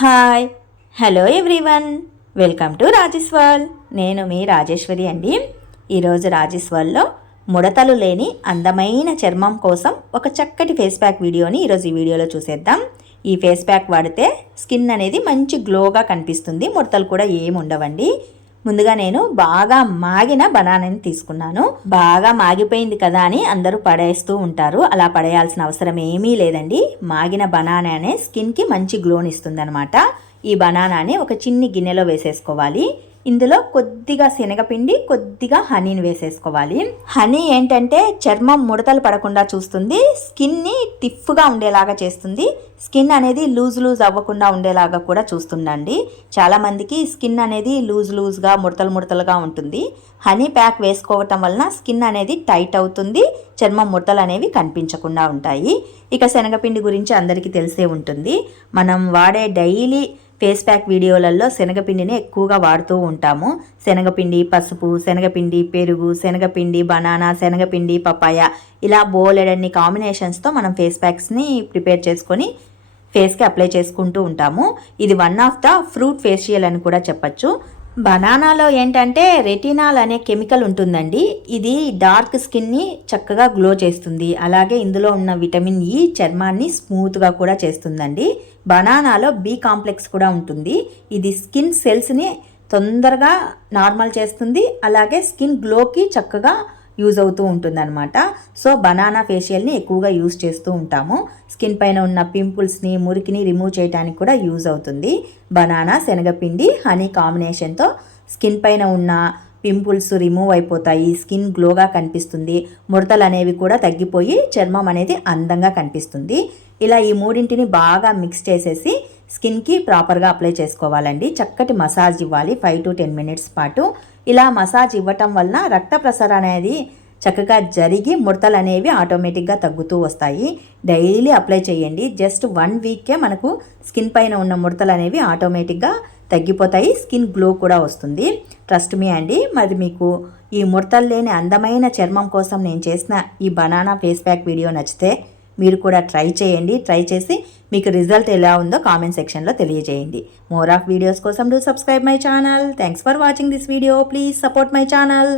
Hi hello everyone, welcome to Rajesh world. నేను మీ రాజేశ్వరి అండి. ఈరోజు రాజేష్ వరల్డ్లో ముడతలు లేని అందమైన చర్మం కోసం ఒక చక్కటి ఫేస్ ప్యాక్ వీడియోని ఈరోజు ఈ వీడియోలో చూసేద్దాం. ఈ ఫేస్ ప్యాక్ వాడితే స్కిన్ అనేది మంచి గ్లోగా కనిపిస్తుంది, ముడతలు కూడా ఏమి ఉండవండి. ముందుగా నేను బాగా మాగిన బనానాని తీసుకున్నాను. బాగా మాగిపోయింది కదా అని అందరూ పడేస్తూ ఉంటారు. అలా పడేయాల్సిన అవసరం ఏమీ లేదండి. మాగిన బనానానే స్కిన్కి మంచి గ్లోని ఇస్తుంది అనమాట. ఈ బనానాని ఒక చిన్ని గిన్నెలో వేసేసుకోవాలి. ఇందులో కొద్దిగా శనగపిండి, కొద్దిగా హనీని వేసేసుకోవాలి. హనీ ఏంటంటే చర్మం ముడతలు పడకుండా చూస్తుంది, స్కిన్ని టిఫ్గా ఉండేలాగా చేస్తుంది, స్కిన్ అనేది లూజ్ అవ్వకుండా ఉండేలాగా కూడా చూస్తుందండి. చాలామందికి స్కిన్ అనేది లూజ్గా ముడతలుగా ఉంటుంది. హనీ ప్యాక్ వేసుకోవటం వలన స్కిన్ అనేది టైట్ అవుతుంది, చర్మం ముడతలు అనేవి కనిపించకుండా ఉంటాయి. ఇక శనగపిండి గురించి అందరికీ తెలిసే ఉంటుంది. మనం వాడే డైలీ ఫేస్ ప్యాక్ వీడియోలలో శనగపిండిని ఎక్కువగా వాడుతూ ఉంటాము. శనగపిండి, పసుపు, శనగపిండి, పెరుగు, శనగపిండి, బనానా, శనగపిండి, పపాయ, ఇలా బోలెడన్ని కాంబినేషన్స్తో మనం ఫేస్ ప్యాక్స్ని ప్రిపేర్ చేసుకొని ఫేస్కి అప్లై చేసుకుంటూ ఉంటాము. ఇది one of the fruit facial అని కూడా చెప్పచ్చు. బనానాలో ఏంటంటే రెటినాల్ అనే కెమికల్ ఉంటుందండి. ఇది డార్క్ స్కిన్ని చక్కగా గ్లో చేస్తుంది. అలాగే ఇందులో ఉన్న విటమిన్ ఈ చర్మాన్ని స్మూత్గా కూడా చేస్తుందండి. బనానాలో బి కాంప్లెక్స్ కూడా ఉంటుంది. ఇది స్కిన్ సెల్స్ని తొందరగా నార్మల్ చేస్తుంది, అలాగే స్కిన్ గ్లోకి చక్కగా యూజ్ అవుతూ ఉంటుందన్నమాట. సో బనానా ఫేషియల్ని ఎక్కువగా యూజ్ చేస్తూ ఉంటాము. స్కిన్ పైన ఉన్న పింపుల్స్ని, మురికిని రిమూవ్ చేయడానికి కూడా యూజ్ అవుతుంది. బనానా, శనగపిండి, హనీ కాంబినేషన్తో స్కిన్ పైన ఉన్న పింపుల్స్ రిమూవ్ అయిపోతాయి, స్కిన్ గ్లోగా కనిపిస్తుంది, ముడతలు అనేవి కూడా తగ్గిపోయి చర్మం అనేది అందంగా కనిపిస్తుంది. ఇలా ఈ మూడింటిని బాగా మిక్స్ చేసేసి స్కిన్కి ప్రాపర్గా అప్లై చేసుకోవాలండి. చక్కటి మసాజ్ ఇవ్వాలి 5 to 10 minutes పాటు. ఇలా మసాజ్ ఇవ్వటం వలన రక్త ప్రసరణ అనేది చక్కగా జరిగి ముడతలు అనేవి ఆటోమేటిక్గా తగ్గుతూ వస్తాయి. డైలీ అప్లై చేయండి. జస్ట్ 1 weekకే మనకు స్కిన్ పైన ఉన్న ముడతలు అనేవి ఆటోమేటిక్గా తగ్గిపోతాయి, స్కిన్ గ్లో కూడా వస్తుంది. ట్రస్ట్ మీ అండి. మరి మీకు ఈ ముడతలు లేని అందమైన చర్మం కోసం నేను చేసిన ఈ బనానా ఫేస్ ప్యాక్ వీడియో నచ్చితే మీరు కూడా ట్రై చేయండి. ట్రై చేసి మీకు రిజల్ట్ ఎలా ఉందో కామెంట్ సెక్షన్లో తెలియజేయండి. మోర్ ఆఫ్ వీడియోస్ కోసం do subscribe my channel. Thanks for watching this video. Please support my channel.